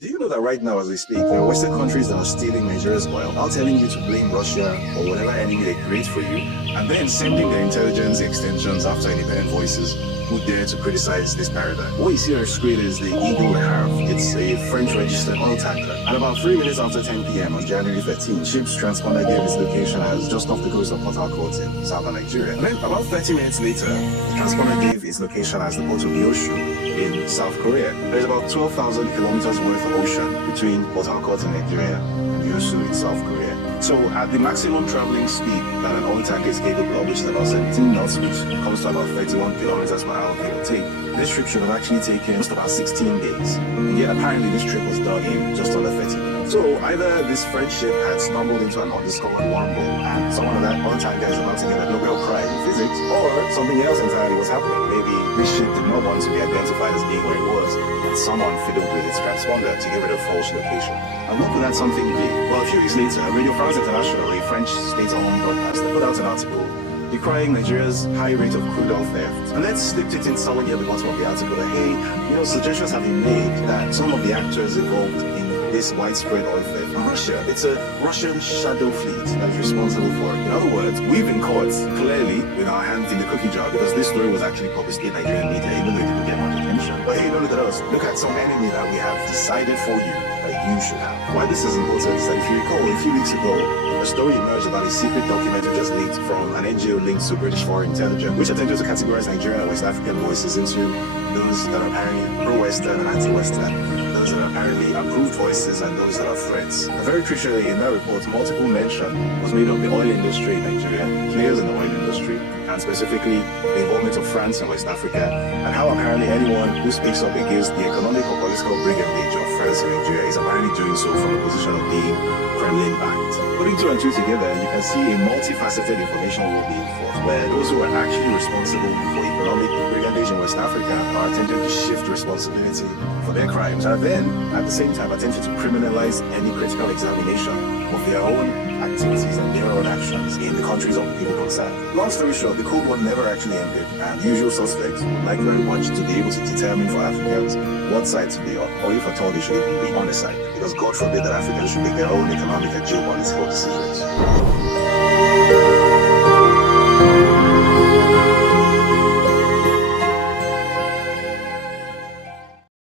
Do you know that right now as we speak, there are Western countries that are stealing Nigeria's oil, now telling you to blame Russia or whatever enemy they create for you, and then sending their intelligence extensions after independent voices who dare to criticize this paradigm? What you see on your screen is the Eagle Le Havre. It's a French-registered oil tanker. At about 3 minutes after 10 p.m. on January 13, ship's transponder gave its location as just off the coast of Port Harcourt in southern Nigeria. And then about 30 minutes later, the transponder gave its location as the port of Yoshu in South Korea. There's about 12,000 kilometers worth of ocean between Port Harcourt in Nigeria and Yosu in South Korea. So at the maximum traveling speed that an oil tanker is capable of, which is about 17 knots, which comes to about 31 kilometers per hour, give or take, this trip should have actually taken just about 16 days. And yet apparently this trip was done in just under 30 minutes. So either this French ship had stumbled into an undiscovered wormhole and someone on that oil tanker is about to get a Nobel Prize in physics, or something else entirely was happening. Maybe this ship did not want to be identified as being where it was, and someone fiddled with its transponder to give it a false location. And what could that something be? Well, a few weeks later, Radio France International, a French state-owned broadcaster, put out an article decrying Nigeria's high rate of crude oil theft. And let's slip it in somewhere near the bottom of the article that, hey, suggestions have been made that some of the actors involved in this widespread oil theft are Russia. It's a Russian shadow fleet that is responsible for it. In other words, we've been caught clearly with our hands in the cookie jar because this story was actually published in Nigerian media, even though it didn't get much attention. But hey, don't look at us. Look at some enemy that we have decided for you that you should have. Why this is important is that if you recall, a few weeks ago, a story emerged about a secret documentary just leaked from an NGO linked to British foreign intelligence, which attempted to categorize Nigerian and West African voices into those that are apparently pro-Western and anti-Western, those that are apparently approved voices and those that are threats. And very crucially, in that report, multiple mention was made of the oil industry in Nigeria, players in the oil industry, and specifically the involvement of France and West Africa, and how apparently anyone who speaks up against the economic or political brigandage of France in Nigeria is apparently doing so from a position of being Kremlin-backed. Putting two and two together, you can see a multifaceted information war being fought, where those who are actually responsible for economic brigandage in West Africa are attempting to shift responsibility for their crimes, and then, at the same time, attempting to criminalize any critical examination of their own activities and their own actions in the countries of the people concerned. Long story short, the Cold War never actually ended, and the usual suspects would like very much to be able to determine for Africans what side to be on, or if at all they should even be on the side, because God forbid that Africans should make their own economic and geopolitical decisions.